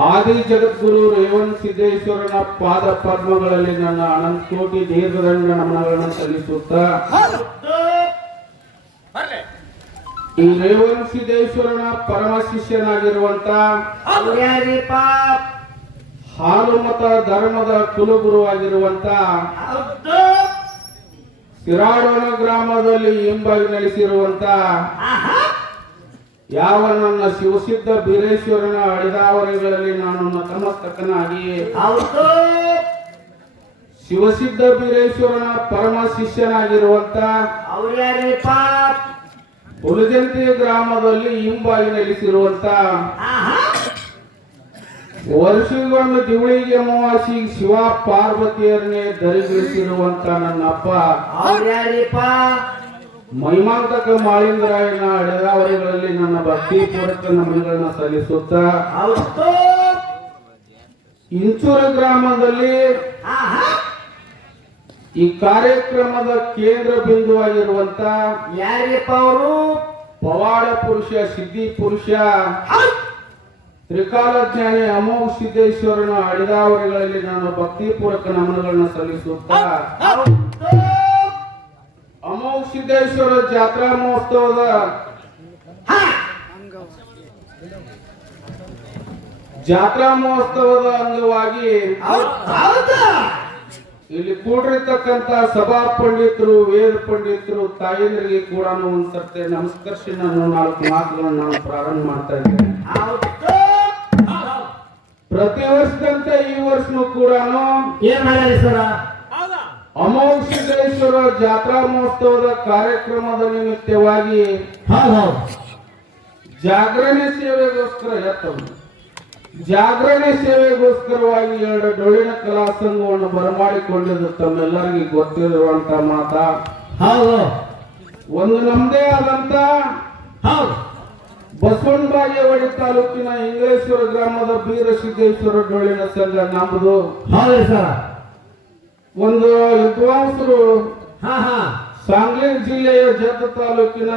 ಆದಿ ಜಗದ್ಗುರು ರೇವಣ್ ಸಿದ್ದೇಶ್ವರನ ಪಾದ ಪದ್ಮಗಳಲ್ಲಿ ನನ್ನ ಅನಂತ ಕೋಟಿ ದೀರ್ಘದಂಡ ನಮನಗಳನ್ನು ಸಲ್ಲಿಸುತ್ತಾ ಈ ರೇವಣ್ ಸಿದ್ದೇಶ್ವರನ ಪರಮ ಶಿಷ್ಯನಾಗಿರುವಂತ ಹಾಲುಮತ ಧರ್ಮದ ಕುಲಗುರುವಾಗಿರುವಂತ ಸಿರಾಡೋಣ ಗ್ರಾಮದಲ್ಲಿ ಹಿಂಬಾಗಿ ನೆಲೆಸಿರುವಂತ ಯಾವ ನನ್ನ ಶಿವಸಿದ್ಧ ಬೀರೇಶ್ವರನ ಅಡಿದಾವರಿಗಳಲ್ಲಿ ನಾನು ನತಮಸ್ತಕನಾಗಿ ಶಿವಸಿದ್ಧ ಬೀರೇಶ್ವರನ ಪರಮ ಶಿಷ್ಯನಾಗಿರುವಂತ ಹುಲಜಂತಿ ಗ್ರಾಮದಲ್ಲಿ ಹಿಂಬಾಗಿ ನೆಲೆಸಿರುವಂತ ವರ್ಷಗೊಂದು ದಿವಳಿಗೆ ಅಮಾವಾಸಿ ಶಿವ ಪಾರ್ವತಿಯರನ್ನೇ ಧರಿಸಿರುವಂತ ನನ್ನ ಅಪ್ಪ ಮಹಿಮಾಂತಕ ಮಾಳಿಂಗರಾಯನ ಅಡೆದಾವರಿಗಳಲ್ಲಿ ನನ್ನ ಭಕ್ತಿ ಪೂರ್ವಕ ನಮನಗಳನ್ನು ಸಲ್ಲಿಸುತ್ತಾ ಇಂಚೂರು ಗ್ರಾಮದಲ್ಲಿ ಈ ಕಾರ್ಯಕ್ರಮದ ಕೇಂದ್ರ ಬಿಂದುವಾಗಿರುವಂತ ಯಾರಿಪ್ಪ ಅವರು ಪವಾಡ ಪುರುಷ ಸಿದ್ಧಿ ಪುರುಷ ತ್ರಿಕಾಲಜ್ಞಾನಿ ಅಮೋಘ ಸಿದ್ದೇಶ್ವರನ ಅಡಿದಾವರಿಗಳಲ್ಲಿ ನಾನು ಭಕ್ತಿ ಪೂರ್ವಕ ನಮನಗಳನ್ನು ಸಲ್ಲಿಸುತ್ತಾ ಅಮೋಘ ಸಿದ್ದೇಶ್ವರ ಜಾತ್ರಾ ಮಹೋತ್ಸವದ ಅಂಗವಾಗಿ ಇಲ್ಲಿ ಕೂಡಿರ್ತಕ್ಕಂತ ಸಭಾ ಪಂಡಿತರು ವೇದ ಪಂಡಿತರು ತಾಯಂದ್ರಿಗೆ ಕೂಡ ಒಂದ್ ಸರ್ತಿ ನಮಸ್ಕರಿಸಿ ನಾನು 4 ಮಾತುಗಳನ್ನು ನಾನು ಪ್ರಾರಂಭ ಮಾಡ್ತಾ ಇದ್ದೇನೆ. ಪ್ರತಿ ವರ್ಷದಂತೆ ಈ ವರ್ಷನೂ ಕೂಡ ಏನ್ ಮಾಡ್ಯಾರಿ ಸರ ಅಮೋಘ ಸಿದ್ದೇಶ್ವರ ಜಾತ್ರಾ ಮಹೋತ್ಸವದ ಕಾರ್ಯಕ್ರಮದ ನಿಮಿತ್ತವಾಗಿ ಜಾಗರಣೆ ಸೇವೆಗೋಸ್ಕರವಾಗಿ 2 ಡೊಳ್ಳಿನ ಕಲಾ ಸಂಘವನ್ನು ಬರಮಾಡಿಕೊಂಡಿದ್ದು ತಮ್ಮೆಲ್ಲರಿಗೂ ಗೊತ್ತಿರುವಂತ ಮಾತ. ಒಂದು ನಮ್ಮದೇ ಆದಂತ ಬಸವನ ಬಾಗೇವಾಡಿ ತಾಲೂಕಿನ ಇಂಗ್ಲೇಶ್ವರ ಗ್ರಾಮದ ಬೀರಸಿದ್ದೇಶ್ವರ ಡೊಳ್ಳಿನ ಸಂಘ ನಮ್ಮದು. ಒಂದು ವಿದ್ವಾಂಸರು ಸಾಂಗ್ಲಿ ಜಿಲ್ಲೆಯ ಜತ ತಾಲೂಕಿನ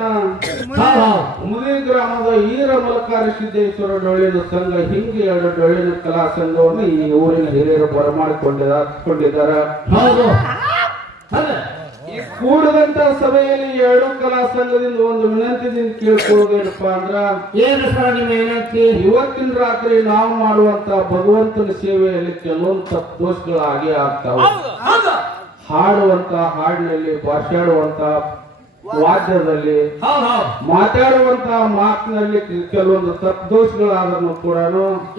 ಮುದಿ ಗ್ರಾಮದ ಈರಮಲಕಾರ ಸಿದ್ದೇಶ್ವರ ಡೊಳ್ಳಿನ ಸಂಘ ಹಿಂಗೆ 2 ಡೊಳ್ಳಿನ ಕಲಾ ಸಂಘವನ್ನು ಈ ಊರಿನ ಹಿರಿಯರು ಬರಮಾಡಿಕೊಂಡಿದ್ದಾರೆ. ಈ ಕೂಡದಂತ ಸಭೆಯಲ್ಲಿ 2 ಕಲಾ ಸಂಘದಿಂದ ಒಂದು ವಿನಂತಿದಿಂದ ಕೇಳ್ಕೊಳ್ಳೋದೇನಪ್ಪ ಅಂದ್ರ ಏನು ಸರ್ ನಿಮ್ಮ ವಿನಂತಿ? ಇವತ್ತಿನ ರಾತ್ರಿ ನಾವು ಮಾಡುವಂತ ಭಗವಂತನ ಸೇವೆಯಲ್ಲಿ ಕೆಲವೊಂದು ತಪ್ಪು ದೋಷಗಳು ಆಗೇ ಆಗ್ತಾವ. ಹಾಡುವಂತ ಹಾಡಿನಲ್ಲಿ, ಭಾಷಾಡುವಂತ ವಾದ್ಯದಲ್ಲಿ, ಮಾತಾಡುವಂತ ಮಾತಿನಲ್ಲಿ ಕೆಲವೊಂದು ತಪ್ಪು ದೋಷಗಳಾದ್ರೂ ಕೂಡ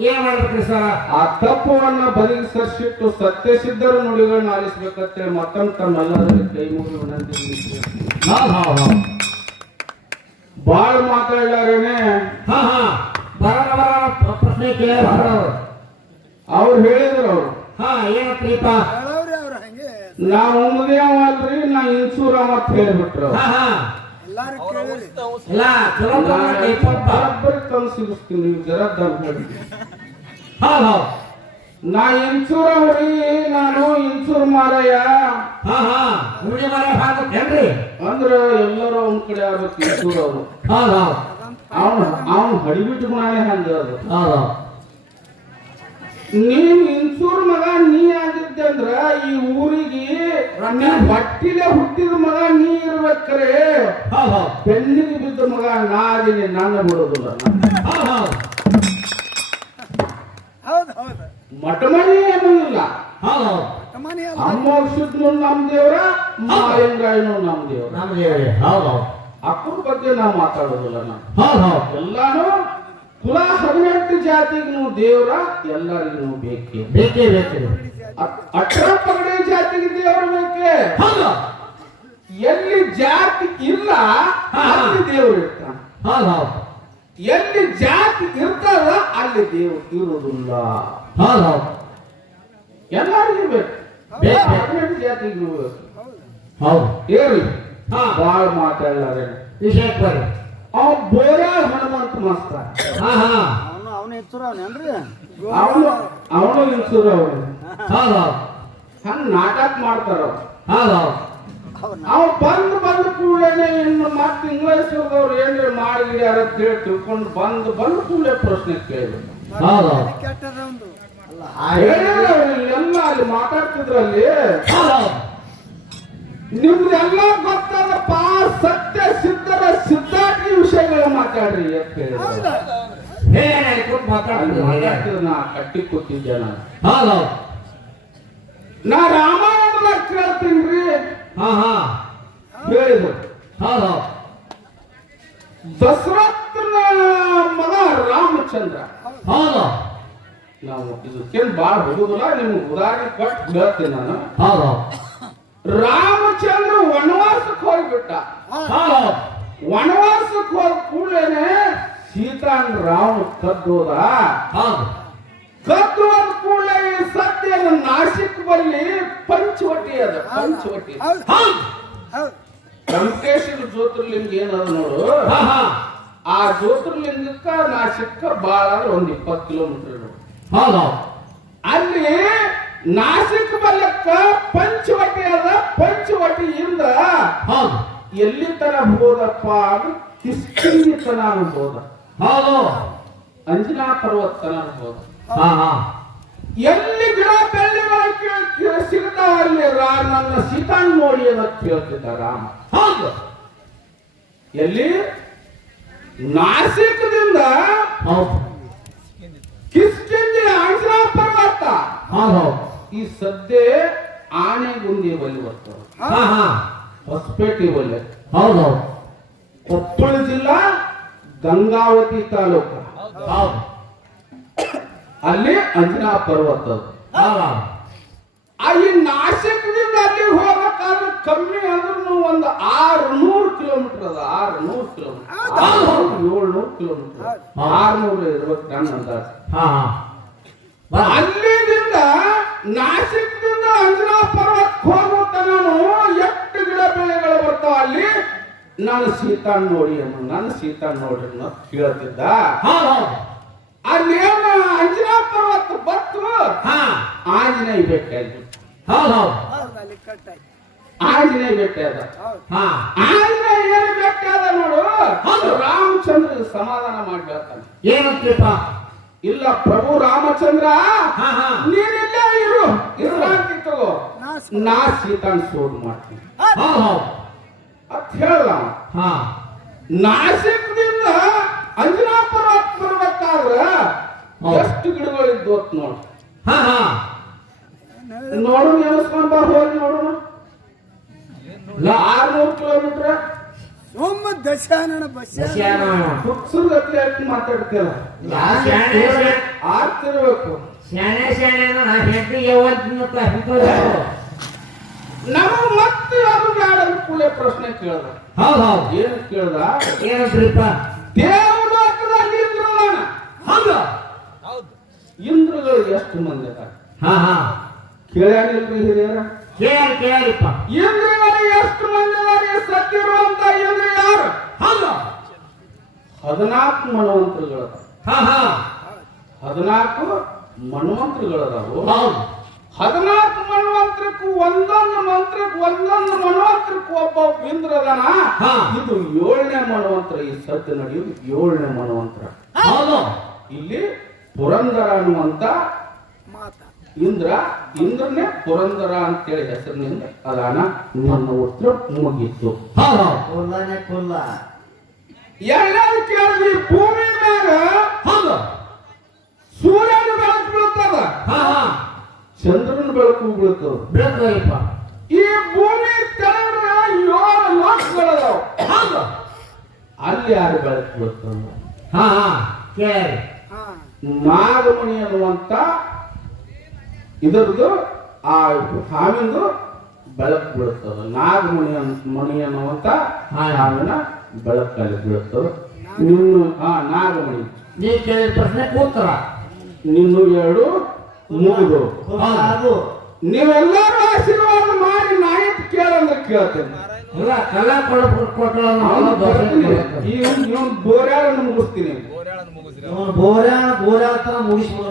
ಏನ್ ಮಾಡ್ಬೇಕ್ರಿ ಸರ್? ಆ ತಪ್ಪುವನ್ನ ಬದಿಗಿಸಿಟ್ಟು ಸತ್ಯಸಿದ್ಧರ ನುಡಿಗಳನ್ನ ಆಲಿಸ್ಬೇಕಂತೇಳಿ ಮತ್ತೊಂದು ತಮ್ಮೆಲ್ಲರಲ್ಲಿ ಕೈ ಮುಗಿ ವಿನಂತಿ. ಬಾಳ ಮಾತಾಡ್ಲಾರೇನೆ ಪ್ರಶ್ನೆ ಕೇಳ ಅವ್ರು ಹೇಳಿದ್ರು. ಏನಪ್ಪ ನಾವು ಮುಗಿಯವಲ್ರಿ ನಾ ಇನ್ಸೂರಮ್ಮ ಅಂತ ಹೇಳ್ಬಿಟ್ರು. ತಂದು ಸಿಗಿಸ್ತೀನಿ ನಾ ಇನ್ಸೂರ್ ಅವ್ರಿ, ನಾನು ಇನ್ಸೂರ್ ಮಾರಯ್ಯ ಅಂದ್ರ ಎಲ್ಲರೂ ಒಂದ್ ಕಡೆ ಆಗ್ಬೇಕು. ಇನ್ಸೂರ್ ಅವರು ಅವನು ಹಡಿಬಿಟ್ಟು ಗುಣನೇ ಹಂಗ ಅದು. ನೀನ್ ಇನ್ಸೂರ್ ಮಗ ನೀ ಆಗಿದ್ದೆ ಅಂದ್ರ ಈ ಊರಿಗೆ ಬಟ್ಟಿಲೆ ಹುಟ್ಟಿದ ಮಗ ನೀ ಇರ್ಬೇಕ್ರೆ ಬೆನ್ನಿಗೆ ಬಿದ್ದ ಮಗ ನಾ ಅದೀನಿ, ನಾನು ಬಿಡೋದಿಲ್ಲ. ಮಠಮಣಿ ಅನ್ನೋದಿಲ್ಲ. ಅಮೋಘ ಸಿದ್ಧನು ನಮ್ ದೇವ್ರ, ಮಾಯಂಗಾಯನು ನಮ್ ದೇವ್ರ. ಅಕ್ಕರ ಬಗ್ಗೆ ನಾವು ಮಾತಾಡೋದಿಲ್ಲ. ನಾವು ಎಲ್ಲಾನು ಕುಲ 18 ಜಾತಿಗೂ ದೇವ್ರ ಎಲ್ಲರಿಗೂ ಬೇಕೇ ಬೇಕು. 18 ಪಗಡೆ ಜಾತಿಗೆ ದೇವ್ರ ಬೇಕೇ. ಎಲ್ಲಿ ಜಾತಿ ಇಲ್ಲ ಅಲ್ಲಿ ದೇವ್ರು ಇರ್ತಾನ. ಎಲ್ಲಿ ಜಾತಿ ಇರ್ತದ ಅಲ್ಲಿ ದೇವ್ರು ಇರುವುದಿಲ್ಲ. ಎಲ್ಲರಿಗೂ ಬೇಕು. 18 ಜಾತಿಗೂ ಹೇಳಿ ಬಾಳ ಮಾತಾಡ್ಲಾರೆ ವಿಷಯಕ್ಕೆ ಬರ್ರಿ. ಬೋರ ಹನುಮಂತ ಮಾಸ್ತರ ಅವನು ಇನ್ಸೂರ್ ಅವರು ಹಂಗ ನಾಟಕ ಮಾಡ್ತಾರ. ಅವ್ ಬಂದ ಕೂಡಲೇ ಇನ್ನು ಮತ್ತೆ ಇಂಗ್ಲೇಶ್ವರದವ್ರು ಏನ್ರಿ ಮಾಡಿದ್ಯಾರ ಅಂತ ಹೇಳಿ ತಿಳ್ಕೊಂಡು ಬಂದ ಕೂಡಲೇ ಪ್ರಶ್ನೆ ಕೇಳಿದ್ರು. ಹೌದು ಕೆಟ್ಟದ ಒಂದು ಎಲ್ಲ ಅಲ್ಲಿ ಮಾತಾಡ್ತಿದ್ರಲ್ಲಿ ಹೌದು ನಿಮ್ದೆಲ್ಲ ಗೊತ್ತಾದಪ್ಪ. ಸತ್ಯ ಸಿದ್ಧರ ಸಿದ್ಧಾರ್ಥಿ ವಿಷಯಗಳು ಮಾತಾಡ್ರಿ ಅಂತ ಹೇಳಿದ್ರು. ಹೌದಾ ಏನಾಯ್ತು ಅಲ್ಲಿ ಮಾತಾಡ್ತಿದ್ರು ಮಾತಾಡ್ತಿದ್ರು, ನಾ ಕಟ್ಟಿ ಕೂತಿದ್ದೆ ನಾನು. ಹೌದು ನಾ ರಾಮಾಯಣದಾಗ ಕೇಳ್ತೀನ್ರಿ ಹಾ ಹಾ ಹೇಳಿದ್ರು. ಹೌದು ದಶರಥನ ಮಗ ರಾಮಚಂದ್ರ. ಹೌದು ನಾವು ಇದಕ್ಕೇನು ಬಾಳ ಹುಡುಗಲ್ಲ, ನಿಮ್ಗೆ ಉದಾಹರಣೆ ಕೊಟ್ಟು ಹೇಳ್ತೀನಿ ನಾನು. ಹೌದು ರಾಮಚಂದ್ರ ವನವಾಸಕ್ಕೆ ಹೋಗ್ಬಿಟ್ಟ. ಹೌದು ವನವಾಸಕ್ಕೆ ಹೋದ ಕೂಡಲೇನೆ ಸೀತಾನ್ ರಾವಣ ಕದ್ದೋದ. ಹೌದು ಕದ್ದೋದ ಕೂಡಲೇ ಸತ್ಯ ನಾಶಿಕ್ ಬಲ್ಲಿ ಪಂಚವಟಿ ಅದ. ಪಂಚವಟಿ ಹೌದು ಹೌದು ಹೌದು ಲಂಕೇಶ್ವರ ಜ್ಯೋತಿರ್ಲಿಂಗ ಏನದ ನೋಡು, ಹಾ ಹಾ ಆ ಜ್ಯೋತಿರ್ಲಿಂಗಕ್ಕ ನಾಶಿಕ್ಕ ಬಾಳ ಅಂದ್ರೆ ಒಂದ್ 20 ಕಿಲೋಮೀಟರ್ ಇರೋದು. ಹೌದು ಅಲ್ಲಿ ನಾಸಿಕ್ ಬಲ್ಲಕ್ಕ ಪಂಚವಟಿ ಅದ. ಪಂಚವಟಿಯಿಂದ ಹೌದು ಎಲ್ಲಿ ತರ ಹೋದಪ್ಪ ಅಂದ್ರೆ ಕಿಷ್ಕಿಂದಿ ತನ ಹೋದ. ಹೌದು ಅಂಜನಾ ಪರ್ವತ ತನ ಹೋದ. ಹಾ ಹಾ ಎಲ್ಲಿ ಗಿಡ ಬೆಳ್ಳಿಗಳು ಸಿಗ್ತಾವ ಅಲ್ಲಿ ನನ್ನ ಸೀತಾನ್ ನೋಡಿ ಅಂತ ಕೇಳ್ತಿದ್ದ ರಾಮ. ಹೌದು ಎಲ್ಲಿ ನಾಸಿಕದಿಂದ ಹೌದು ಕಿಷ್ಕಿಂದಿ ಅಂಜನಾ ಪರ್ವತ. ಹೌದು ಈ ಸದ್ಯ ಆನೆಗುಂದಿ ಬಲ್ಲಿ ಬರ್ತವೆ, ಹಾ ಹಾ ಹೊಸಪೇಟೆ ಬಲ್ಲಿ. ಹೌದು ಕೊಪ್ಪಳ ಜಿಲ್ಲಾ ಗಂಗಾವತಿ ತಾಲೂಕು. ಹೌದು ಅಲ್ಲಿ ಅಂಜನಾ ಪರ್ವತ ಅದು. ಹೌದು ಈ ನಾಸಿಕದಿಂದ ಅಲ್ಲಿ ಹೋಗಬೇಕಾದ್ರೆ ಕಮ್ಮಿ ಅಂದ್ರೂ ಒಂದು 600 ಕಿಲೋಮೀಟರ್ ಅದ. 600 ಕಿಲೋಮೀಟರ್, 700 ಕಿಲೋಮೀಟರ್, 600 ಇರ್ಬೇಕು ನನ್ನ ಅಂದಾಜು. ಹಾ ಹಾ ಬಾ ಅಲ್ಲಿಂದ ನಾಸಿಕದಿಂದ ಅಂಜನಾ ಪರ್ವತ ಹೋಗುತ್ತಾನು ಎಷ್ಟು ಗಿಡ ಬೆಳೆಗಳು ಬರ್ತಾವ ಅಲ್ಲಿ. ನಾನು ಸೀತಾನ್ ನೋಡಿ ಅಮ್ಮ, ನಾನು ಸೀತಾನ್ ನೋಡ್ರಿ ಅಂತ ಕೇಳ್ತಿದ್ದ. ಹೌದು ಅಲ್ಲಿ ಅಂಜನಾ ಪರ್ವತ ಬತ್ತು ಹಾ ಆಂಜನೇಯ ಬೆಟ್ಟ ಅಲ್ಲಿ. ಹೌದು ಹೌದು ಹೌದು ಅಲ್ಲಿ ಕಟ್ಟಾಯ್ತು ಆಂಜನೇಯ ಬೆಟ್ಟ ಅದ. ಹೌದು ಹಾ ಆಂಜನೇಯ ಏನು ಬೆಟ್ಟ ಅದ ನೋಡು. ಹೌದು. ರಾಮಚಂದ್ರ ಸಮಾಧಾನ ಮಾಡ್ಬೇಕಂತ. ಏನಂತೀಪ ಇಲ್ಲ ಪ್ರಭು ರಾಮಚಂದ್ರ, ಹಾ ಹಾ ನೀನಿಲ್ಲ ಇರು, ವಿಶ್ರಾಂತಿ ತಗೋ, ನಾಸ್ ನಾ ಸೀತಾನ್ ಸೋಡ್ ಮಾಡ್ತೀನಿ ಹೌದು ಹೌದು ಅಂತ ಹೇಳ್ದ. ಹಾ ನಾಸಿಕದಿಂದ ಅಂಜನಾ ಪರ್ವತ ಬರ್ಬೇಕಾದ್ರ ಹೌದು. ಎಷ್ಟು ಗಿಡಗಳು ಇದ್ದು ಅಂತ ನೋಡು. ಹಾ ಹಾ ನೋಡು ನೆನೆಸ್ಕೊಂಡ್ ಬಾ, ಹೋಗಿ ನೋಡೋಣ. 600 ಕಿಲೋಮೀಟರ್ ಸೋಮ ದಶಾನನ ಬಸ್ಯಾನ ಹುಚ್ಚರು ಗತಿ ಹಾಕಿ ಮಾತಾಡ್ತೀರ. ಶಾಣೆ ಆಗ್ತಿರ್ಬೇಕು. ಶಾಣೆ ಶಾಣೆ ನಾ ಹೆಂಡತಿ ಯಾವತ್ತಿನ ಹಿಂತೋದು ನಮಗ್ ಮತ್ತೆ ಅದು ಬ್ಯಾಡ ಕೂಡಲೇ ಪ್ರಶ್ನೆ ಕೇಳ್ದ. ಹೌದು ಹೌದು ಏನ್ ಕೇಳ್ದ? ಏನಂತ್ರಿಪ್ಪ ದೇವಲೋಕದಲ್ಲಿ ಇಂದ್ರದಾನ. ಹೌದು ಇಂದ್ರಗಳು ಎಷ್ಟು ಮಂದಿ ಅದಾರ ಹಾ ಹಾ ಕೇಳ್ಯಾನಿಲ್ರಿ ಹಿರಿಯರ? ಕೇಳಿಪ್ಪ ಇಂದ್ರಗಳು ಎಷ್ಟು ಮಂದಿ ಅದಾರ? ಸತ್ತಿರುವಂತ ಇಂದ್ರ ಯಾರು? ಹೌದು 14 ಮನ್ವಂತರಗಳು. ಹಾ ಹಾ 14 ಮನ್ವಂತರಗಳದಾವು. ಹೌದು 14 ಮನ್ವಂತರಕ್ಕೂ ಒಂದೊಂದು ಮನ್ವಂತರಕ್ಕೂ ಒಬ್ಬ ಇಂದ್ರದಾನ. ಹಾ. ಇದು 7ನೇ ಮನ್ವಂತರ. ಈ ಸತ್ಯ ನಡೆಯುವುದು 7ನೇ ಮನ್ವಂತರ. ಹೌದು ಇಲ್ಲಿ ಪುರಂದರ ಅನ್ನುವಂತ ಮಾತ ಇಂದ್ರನೇ ಪುರಂದರ ಅಂತೇಳಿ ಹೆಸರಿನಿಂದ ಅದಾನ. ನನ್ನ ಉತ್ತರ ಮುಗಿತ್ತು. ಹೌದು ಕುಲ್ಲನೆ ಕುಲ್ಲ ಎಲ್ಲರೂ ಕೇಳಿದ್ವಿ, ಭೂಮಿ ಮ್ಯಾಗ ಹೌದು ಸೂರ್ಯನ ಬೆಳಕು ಬೀಳ್ತದ, ಹಾ ಹಾ ಚಂದ್ರನ ಬೆಳಕು ಬೀಳ್ತದ. ಬೇಕಪ್ಪ ಈ ಭೂಮಿ ತೆಳಗ 7 ಲೋಕಗಳದಾವ. ಹೌದು ಅಲ್ಲಿ ಯಾರು ಬೆಳಕು ಬೀಳ್ತದ? ಹಾ ಹಾ ಕೇಳಿ ಹಾ ನಾಗಮಣಿ ಅನ್ನುವಂತ ಇದರದು ಆ ಹಾವಿಂದು ಬೆಳಕು ಬೀಳುತ್ತದೆ. ಮಣಿ ಅನ್ನುವಂತ ಹಾವಿನ ಬೆಳಕಲ್ಲಿ ಬೀಳುತ್ತದೆ. ನಿನ್ನು ನಾಗಮಣಿ ನೀ ಕೇಳಿದ ಪ್ರಶ್ನೆ ಕೂತರ ನಿನ್ನು 2 ಮುಗಿದು. ಹೌದು ನೀವೆಲ್ಲರೂ ಆಶೀರ್ವಾದ ಮಾಡಿ ನಾಯಕ್ ಕೇಳಂದ್ರೆ ಕೇಳ್ತೇನೆ. ಇಲ್ಲ ಕಲಾ ಕೊಟ್ಟಳ ಇವನ್ ಬೋರ್ಯಾಳನ್ನು ಮುಗಿಸ್ತೀನಿ. ಬೋರ್ಯಾಳ ತರ ಮುಗಿಸ್ಬಿಡ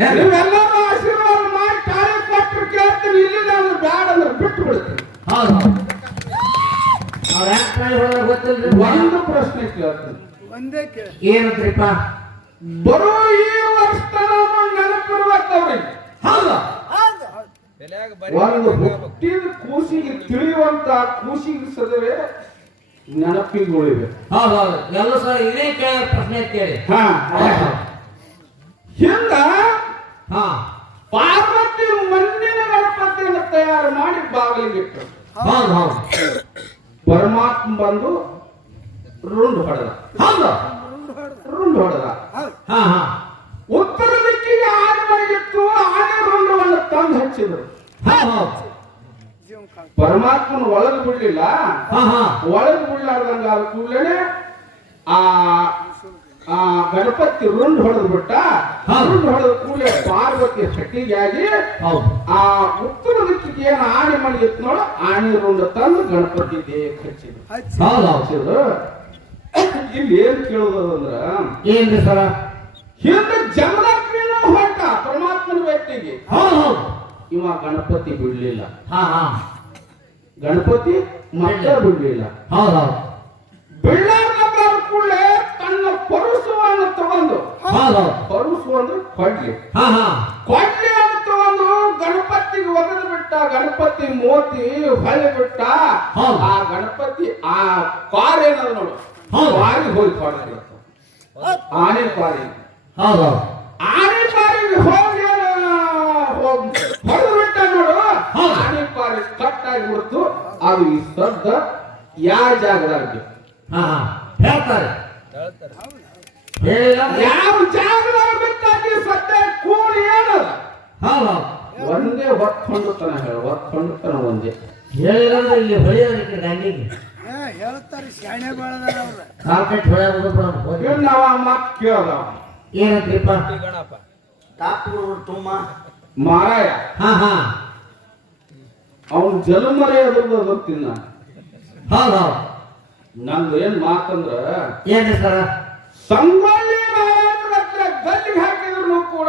ನೀವೆಲ್ಲರೂ ಆಶೀರ್ವಾದ ಮಾಡಿ ತಾಳಿ ಕೊಟ್ಟರು ಕೇಳ್ತೀನಿ. ಇಲ್ಲಿ ನಾನು ಬ್ಯಾಡ ಅಂದ್ರೆ ಬಿಟ್ಟು ಬಿಡ್ತೀನಿ. ಹೌದು ಅವ್ರ ಗೊತ್ತಿಲ್ರಿ ಒಂದು ಪ್ರಶ್ನೆ ಕೇಳ್ತೀನಿ. ಒಂದೇ ಕೇಳಿ ಏನಂತ್ರಿಪ್ಪ ಬರೋ ಈ ವರ್ಷ ನೆನಪಿರ್ಬೇಕು ಅವ್ರಿಗೆ. ಹೌದು ಹೌದು ಹೌದು ಒಂದು ಹುಟ್ಟಿದ ಕೂಸಿಗೆ ತಿಳಿಯುವಂತ ಕೂಸಿಗೆ ಸದವೇ ನೆನಪಿಗೆ ಉಳಿವೆ. ಹೌದು ಹೌದು ಎಲ್ಲ ಸರ್ ಇದೇ ಪ್ರಶ್ನೆ ಕೇಳಿ. ಹಾ ಹಿಂದ ಹಾ ಪಾರ್ವತಿ ಮಣ್ಣಿನ ಗಣಪತಿಯನ್ನು ತಯಾರು ಮಾಡಿ ಬಾಗಿಲಿಗಿಟ್ಟರು. ಹೌದು ಹೌದು ಪರಮಾತ್ಮ ಬಂದು ರುಂಡು ಹೊಡೆದ. ಹೌದು ರುಂಡು ಹೊಡೆದ. ಹೌದು ಹಾ ಹಾ ಉತ್ತರ ದಿಕ್ಕಿಗೆ ಆನೆ ಮನೆಗಿತ್ತು. ಆನೆ ರುಂಡವನ್ನು ತಂದು ಹಚ್ಚಿದ್ರು. ಹೌದು ಹೌದು ಜೀವನ ಕಾಲ ಪರಮಾತ್ಮನ ಒಳಗೆ ಬಿಡ್ಲಿಲ್ಲ. ಹಾ ಹಾ ಒಳಗೆ ಬಿಡ್ಲಾರ್ದಂಗ ಆದ ಕೂಡಲೇ ಆ ಆ ಗಣಪತಿ ರುಂಡ್ ಹೊಡೆದು ಬಿಟ್ಟ. ರುಂಡ್ ಹೊಡೆದ ಕೂಡಲೇ ಪಾರ್ವತಿ ಹಟ್ಟಿಗೆ ಆಗಿ ಹೌದು ಆ ಉತ್ತರ ದಿಕ್ಕಿಗೆ ಏನು ಆನೆ ಮನೆಗಿತ್ತು ನೋಡ ಆನೆ ರುಂಡ ತಂದು ಗಣಪತಿ ದೇಹಕ್ಕೆ ಹಚ್ಚಿದ್ರು. ಹಚ್ಚಿ ಹೌದು ಹೌದು ಹಚ್ಚಿದ್ರು. ಇಲ್ಲಿ ಏನ್ ಕೇಳುದಂದ್ರ ಏನ್ರಿ ಸರ ಹಿಂದೆ ಜಮದಗ್ನಿನೂ ಹೊರಟ ಪರಮಾತ್ಮನ ವ್ಯಕ್ತಿಗೆ. ಹೌದು ಹೌದು ಇವ ಗಣಪತಿ ಬಿಡ್ಲಿಲ್ಲ. ಹಾ ಹಾ ಗಣಪತಿ ಮತ್ತೆ ಬಿಡ್ಲಿಲ್ಲ. ಹೌದು ಹೌದು ಬಿಳ್ಳಾರ್ದ ಕೂಡಲೇ ತನ್ನ ಪರುಸುವನ್ನು ತಗೊಂಡು, ಹೌದು ಹೌದು ಪರುಸು ಅಂದ್ರೆ ಕೊಡ್ಲಿ, ಹಾ ಹಾ ಕೊಡ್ಲಿಯನ್ನು ತಗೊಂಡು ಗಣಪತಿಗೆ ಒಗೆದು ಬಿಟ್ಟ. ಗಣಪತಿ ಮೋತಿ ಹೊಳೆ ಬಿಟ್ಟ. ಹೌದು. ಆ ಗಣಪತಿ ಆ ಕಾರ್ ಏನದ ನೋಡು, ಹೌದು. ಕಾರಿಗೆ ಹೋಗಿ ಕೊಡ್ಲಿ. ಆನೆ ಕಾರಿ, ಹೌದು ಹೌದು ಆನೆ ಕಾರಿಗೆ ಹೋಗಿ ಹೊಡೆದು ಬಿಟ್ಟ ನೋಡು. ಹೌದು. ಆನೆ ಕಾರಿ ಕಟ್ಟಾಗಿ ಬಿಡ್ತು. ಅದು ಈ ಸದ್ದ ಯಾವ ಜಾಗದಾಗ ಹಾ ಹಾ ಹೇಳ್ತಾರೆ ಹೇಳಿಲ್ಲ ಯಾವ ಜಾಗದಾಗ ಬಿಟ್ಟಾಗಿ ಸದ್ದ ಕೂಡಿ ಏನದ ಹೌದು ಹೌದು ಒಂದೇ ಹೊತ್ಕೊಂಡುತ್ತಾನ. ಹೇಳ ಹೊತ್ಕೊಂಡುತ್ತಾನ ಒಂದೇ. ಹೇಳಿಲ್ಲ ಅಂದ್ರೆ ಇಲ್ಲಿ ಹೊಳೆಯೋದಕ್ಕೆ ದಂಡಿಗೆ ಹೇಳ್ತಾರೆ ಶಾಣೆ ಬಾಳದಾರ ಅವ್ರ ಕಾಲ್ಕಟ್ ಹೊಳೆಯೋದು ಇವ್ ನಾವ ಮತ್ ಕೇಳ್ದ ಏನಂತ್ರಿಪ್ಪ ತಾಪು ತುಂಬ ಮಾರಾಯ ಹಾ ಹಾ ಅವನ್ ಜಲಮರೆ ಅದ್ರದ್ದು ಗೊತ್ತಿಲ್ಲ. ಹೌದು ಹೌದು ನಂದು ಏನ್ ಮಾತಂದ್ರ ಏನ್ರಿ ಸರ ಸಂಗೊಳ್ಳಿ ಗಲ್ಲಿಗೆ ಹಾಕಿದ್ರು ಕೂಡ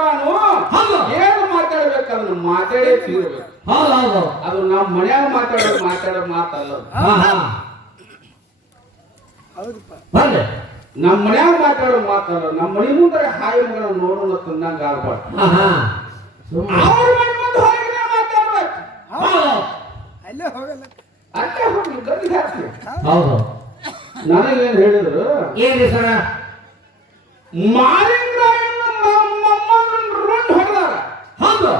ಹೌದು. ಏನು ಮಾತಾಡ್ಬೇಕಂದ್ರೆ ಮಾತಾಡೇ ತೀರ್ಬೇಕು. ಹೌದು ಹೌದು ಅದು ನಮ್ಮ ಮನ್ಯಾಗ ಮಾತಾಡೋ ಮಾತಲ್ಲ. ಹಾ ಹಾ ಹೌದಪ್ಪ ಬರ್ರಿ ನಮ್ಮ ಮನ್ಯಾಗ ಮಾತಾಡೋ ಮಾತಲ್ಲ. ನಮ್ಮ ಮನೆ ಮುಂದೆ ಹಾಯಿ ಮಗನ ನೋಡೋಣ ತಂದಂಗ ಆಗ್ಬಾರ್ದು. ಹಾ ಹಾ ಸುಮ್ಮನೆ ಅವ್ರ ಮನೆ ಮುಂದೆ ಹೋಗಿನೇ ಮಾತಾಡ್ಬೇಕು. ಹೌದು ಅಲ್ಲೇ ಹೋಗಲ್ಲ ಅಲ್ಲೇ ಹೋಗಿ ಗಲ್ಲಿಗೆ ಹಾಕಿ. ಹೌದು ನನಗೇನ್ ಹೇಳಿದ್ರು, ಏನ್ರಿ ಸರ ಮಾಲಿಂಗ ಮೊಮ್ಮಗನ್ ರುಂಡ್ ಹೊಡೆದಾರ. ಹೌದು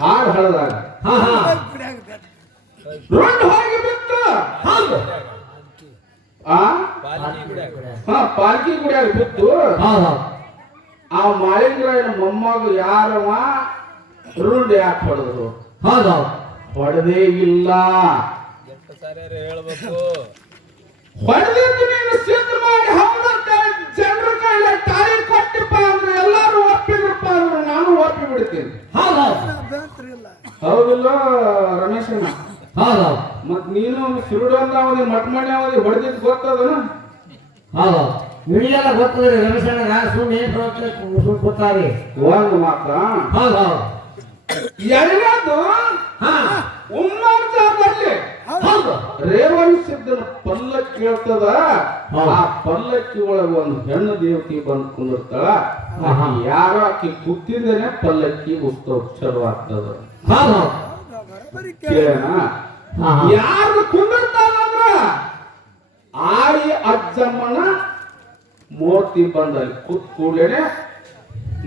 ಹಾಡು ಹಳದಾಗ ಹಾ ಹಾ ಕುಡಿಯಾಗ ಬೇಡ ರುಂಡ್ ಹೋಗಿ ಬಿತ್ತು. ಹೌದು ಆ ಹಾ ಪಾಲ್ಕಿ ಗುಡಿಯಾಗ ಬಿತ್ತು. ಹೌದು ಆ ಮಾಲಿಂಗರಾಯನ ಮೊಮ್ಮಗ ಯಾರವ ರುಂಡ್ ಯಾಕೆ ಹೊಡೆದ್ರು? ಹೌದು ಹೊಡೆದೇ ಇಲ್ಲ. ಹೊಡೆದಿದ್ದು ನೀನು ಸಿದ್ಧ ಮಾಡಿ ಹೌದಂತ ಜನರ ಕೈಲ ತಾಯಿ ಕೊಟ್ಟಿಪ್ಪ ಅಂದ್ರೆ ಎಲ್ಲಾರು ಒಪ್ಪಿದ್ರಪ್ಪ ಅಂದ್ರೆ ನಾನು ಒಪ್ಪಿ ಬಿಡ್ತೀನಿ. ಹೌದು ಅಭ್ಯಂತರ ಇಲ್ಲ ಹೌದಿಲ್ಲ ರಮೇಶಣ್ಣ? ಹೌದು ಮತ್ ನೀನು ಸಿರುಡಂದಾವದಿ ಮಟ್ಮಣ್ಯಾವದಿ ಹೊಡೆದಿದ್ದು ಗೊತ್ತದನ? ಹೌದು ವಿಡಿಯೋಲ್ಲ ಗೊತ್ತದ್ರಿ ರಮೇಶಣ್ಣ ಸುಮ್ಮನೆ ಏನ್ ಸುಮ್ ಗೊತ್ತಾರಿ. ಒಂದು ಮಾತ್ರ ಹೌದು ಹೌದು ಎರಡನೇದು ಹಾ ಉಮ್ಮಾರ್ಜಾದಲ್ಲಿ ಹೌದು ರೇವಣ್ ಸಿದ್ಧನ ಪಲ್ಲಕ್ಕಿ ಕೇಳ್ತದ. ಹೌದು. ಆ ಪಲ್ಲಕ್ಕಿ ಒಳಗ ಒಂದು ಹೆಣ್ಣು ದೇವತಿ ಬಂದು ಕುಂದಿರ್ತಾಳ. ಆಹಾ. ಯಾರೋ ಆಕಿ ಕೂತಿದ್ದೇನೆ ಪಲ್ಲಕ್ಕಿ ಉತ್ಸವ ಚಲೋ ಆಗ್ತದ. ಹೌದು ಹೌದು ಬರೋಬ್ಬರಿ ಕೇಳೋಣ. ಹಾ ಹಾ ಯಾರು ಕುಂದಿರ್ತಾನಂದ್ರ ಆಯಿ ಅಜ್ಜಮ್ಮನ ಮೂರ್ತಿ ಬಂದಲ್ಲಿ ಕೂತ್ ಕೂಡಲೇ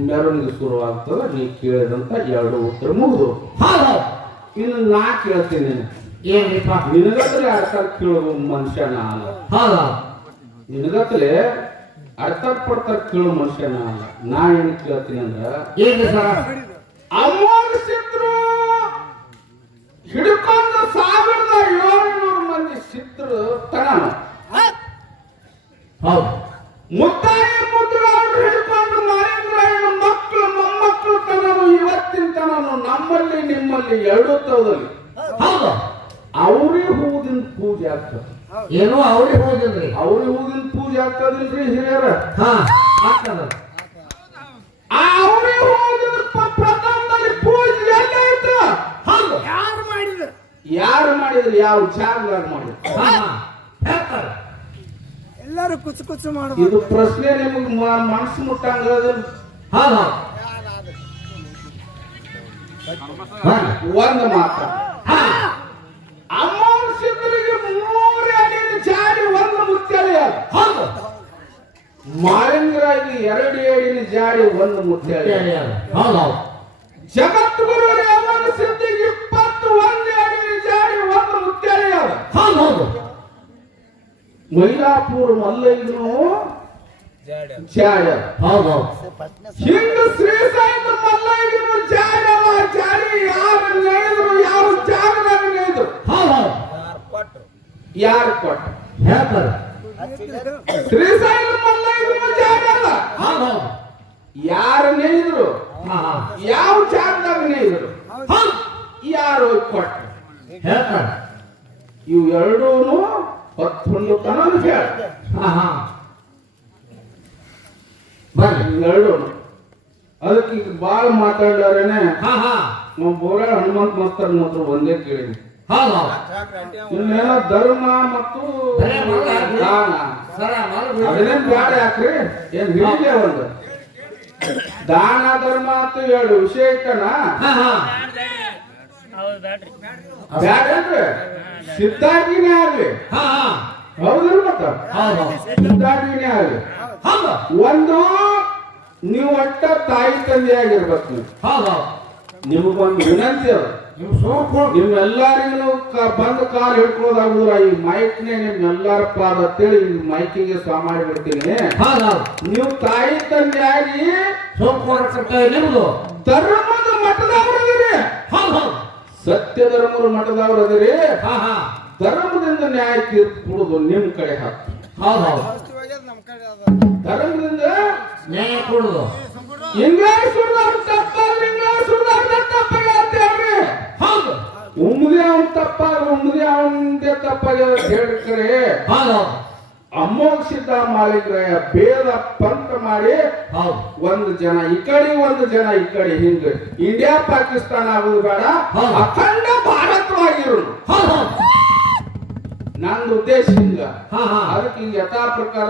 ಮೆರವಣಿಗೆ ಶುರುವಾಗ್ತದ. ನೀ ಕೇಳಿದಂತ ಎರಡು ಉತ್ತರ ಮುಗಿದು. ಹೌದು ಇನ್ನು ನಾ ಕೇಳ್ತೀನಿ. ಏನ್ರಿಪ್ಪ ನಿನಗತ್ತಲೆ ಅರ್ಥ ಕೇಳುವ ಮನುಷ್ಯನ ಅಲ್ಲ. ಹೌದು ನಿನಗತ್ತಲೆ ಅರ್ಥ ಪಡ್ತಾ ಕೇಳೋ ಮನುಷ್ಯನ ಅಲ್ಲ. ನಾ ಏನ್ ಕೇಳ್ತೀನಿ ಅಂದ್ರ ಏನ್ರಿ ಸರ ಹೊಡಿದು ಅಮೋಘಿಸಿದ್ರು ಹಿಡ್ಕೊಂಡು 1700 ಮಂದಿ ಸಿದ್ರು ತನ ಹೌದು ಮುತ್ತಾಯಿ ಮುದ್ರಾರು ಹಿಡ್ಕೊಂಡು ಮಾರೇಂದ್ರಾಯನ ಮಕ್ಕಳು ಮೊಮ್ಮಕ್ಕಳು ತನನು ಇವತ್ತಿನ ತನನು ನಮ್ಮಲ್ಲಿ ನಿಮ್ಮಲ್ಲಿ ಎರಡೂ ತವದಲ್ಲಿ ಹೌದು ಅವ್ರಿಗೆ ಹೂವಿನ ಪೂಜೆ ಆಗ್ತದೆ. ಏನೋ ಅವ್ರಿಗೆ ಹೋದಿಲ್ರಿ. ಅವ್ರಿಗೆ ಹೂವಿನ ಪೂಜೆ ಆಗ್ತದಿಲ್ರಿ ಹಿರಿಯರ? ಹಾ ಆಗ್ತದ ಆ ಅವ್ರಿಗೆ ಹೂವಿನ ಪ್ರಥಮದಲ್ಲಿ ಪೂಜೆ ಎಲ್ಲಾಯ್ತು. ಹೌದು ಯಾರು ಮಾಡಿದ್ರು ಯಾರು ಮಾಡಿದ್ರು? ಯಾವ ಜಾಗದಾಗ ಮಾಡಿದ್ರು? ಹಾ ಹಾ ಹೇಳ್ತಾರೆ ಎಲ್ಲರೂ ಕುಚ್ಚು ಕುಚ್ಚು ಇದು ಮಾಡ್ಬೋದು. ಪ್ರಶ್ನೆ ನಿಮಗೆ ಮನಸ್ಸು ಮುಟ್ಟಂಗ ಹೌದು ಒಂದು ಮಾತ್ರ ಅಮಾವಾಸ್ಯರಿಗೆ 3 ಅಡಿನ ಜಾರಿ ಒಂದು ಮುತ್ಯಾಲೆ ಹೌದು ಮಾಲಿಂಗರಾಗಿ 2 ಅಡಿನ ಜಾರಿ ಒಂದು ಮುತ್ಯಾಲೆ ಹೌದು ಜಗದ್ಗುರು ರೇವಣ ಸಿದ್ಧಿಗೆ 21 ಅಡಿನ ಜಾರಿ ಒಂದು ಮುತ್ಯಾಲೆ ಹೌದು ಹೌದು ಮೈಲಾಪುರ ಮಲ್ಲಯ್ಯನು ಜಾಡ ಹೌದು ಹಿಂಗ ಶ್ರೀಸಾಯಿ ಮಲ್ಲಯ್ಯನು ಜಾಡವ ಜಾರಿ ಯಾರು ನೇದ್ರು ಯಾವ ಜಾಗದಾಗ ನೇದ್ರು ಹೌದು ಯಾರು ಕೊಟ್ಟು ಹೇಳ್ತಾರೆ ಶ್ರೀಸಾಯಿ ಮಲ್ಲಯ್ಯನು ಜಾಡವ ಹೌದು ಯಾರು ನೇದ್ರು ಹಾ ಯಾವ ಜಾಗದಾಗ ನೇದ್ರು ಹೌದು ಯಾರು ಕೊಟ್ಟು ಹೇಳ್ತಾರೆ ಇವು ಎರಡೂನು 11 ತನ ಹೇಳ ಹಾ ಬರ್ರಿ ಎರಡೂನು ಅದಕ್ಕೆ ಈಗ ಬಾಳ ಮಾತಾಡ್ಯಾರೇನೆ ಹಾ ನಾವು ಬೋರ ಹನುಮಂತ ಮಾಸ್ತರ್ ಮಾತ್ರ ಒಂದೇ ಕೇಳಿ ಹೌದು ಇನ್ನೇನೋ ಧರ್ಮ ಮತ್ತು ಬರೇ ಮಲ್ಲ ಹಾಕ್ರಿ. ದಾನ ಸರ ಅದನ್ನೇನ್ ಬ್ಯಾಡ ಯಾಕ್ರಿ ಏನ್ ಹಿಡಿದೆ ಒಂದು ದಾನ ಧರ್ಮ ಅಂತ ಹೇಳು ವಿಷಯ ಐತನ ಹಾ ಬ್ಯಾಡೇನ್ರಿ ಸಿದ್ಧಾರ್ಥಿನೇ ಆಗ್ಲಿ ಹಾ ಹೌದಿಲ್ಲ ಮತ್ತ ಹೌದು ಸಿದ್ಧಾರ್ಥಿನೇ ಆಗ್ಲಿ ಹೌದು ಒಂದು ನೀವು ಒಟ್ಟ ತಾಯಿ ತಂದೆ ಆಗಿರ್ಬೇಕು ನೀವು ಹೌದು ನಿಮಗೊಂದು ವಿನಂತಿ ಅದ ನೀವು ಸೋಪು ನಿಮ್ಮೆಲ್ಲರಿಗೂ ಬಂದ ಕಾಲು ಹಿಡ್ಕೊಳ್ಳೋದಾಗುದಿಲ್ಲ ಈ ಮೈಕ್ನೇ ನಿಮ್ಮೆಲ್ಲರ ಪಾದ ಅಂತೇಳಿ ಈ ಮೈಕಿಗೆ ಸಾಮಾಡಿ ಬಿಡ್ತೀನಿ ಹೌದು ನೀವು ತಾಯಿ ತಂದೆ ಆಗಿ ಸೋಪು ನಿಮ್ದು ಧರ್ಮದ ಮಠದವರದಿರಿ ಹೌದು ಸತ್ಯ ಧರ್ಮದ ಮಠದವರದಿರಿ ಹಾ ಧರ್ಮದಿಂದ ನ್ಯಾಯ ತೀರ್ಪು ಕೊಡುದು ನಿಮ್ ಕಡೆ ಹಾಕಿ ಹೌದು ಧರ್ಮದಿಂದ ನ್ಯಾಯ ಕೊಡುದು ಇಂಗ್ಲಿಷ್ ಸುಡ್ದವ್ರು ತಪ್ಪಾಗ ಇಂಗ್ಲಿಷ್ ಸುಡ್ದವ್ರ ತಪ್ಪಾಗಿ ಅಂತ ಹೇಳ್ರಿ ಹೌದು ಉಮ್ದೇ ಅವನ್ ತಪ್ಪಾಗ ಉಮ್ದೇ ಅವನದೇ ತಪ್ಪಾಗಿ ಹೇಳ್ಕರೆ ಹೌದು ಅಮೋಘ ಮಾಲಿಗ್ರಹ ಭೇದ ಪಂಥ ಮಾಡಿ ಹೌದು ಒಂದು ಜನ ಈ ಕಡೆ ಒಂದು ಜನ ಈ ಕಡೆ ಹಿಂಗ ಇಂಡಿಯಾ ಪಾಕಿಸ್ತಾನ ಆಗುದು ಬೇಡ ಹೌದು. ಅಖಂಡ ಭಾರತವಾಗಿರೋದು ಹೌದು ನನ್ನ ಉದ್ದೇಶ ಹಿಂಗ ಹಾ ಅದಕ್ಕೆ ಹಿಂಗ ಯಥಾ ಪ್ರಕಾರ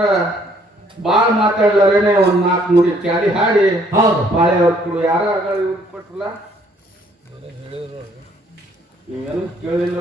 ಬಾಳ ಮಾತಾಡ್ಲಾರೇನೆ ಒಂದ್ 4 ನುಡಿ ಕ್ಯಾಲಿ ಹಾಡಿ ಹೌದು ಬಾಳೆ ಅವ್ರ ಕೊಡು ಯಾರ ಕೊಟ್ರಲ್ಲ ನೀವೇನು ಕೇಳಿಲ್ಲ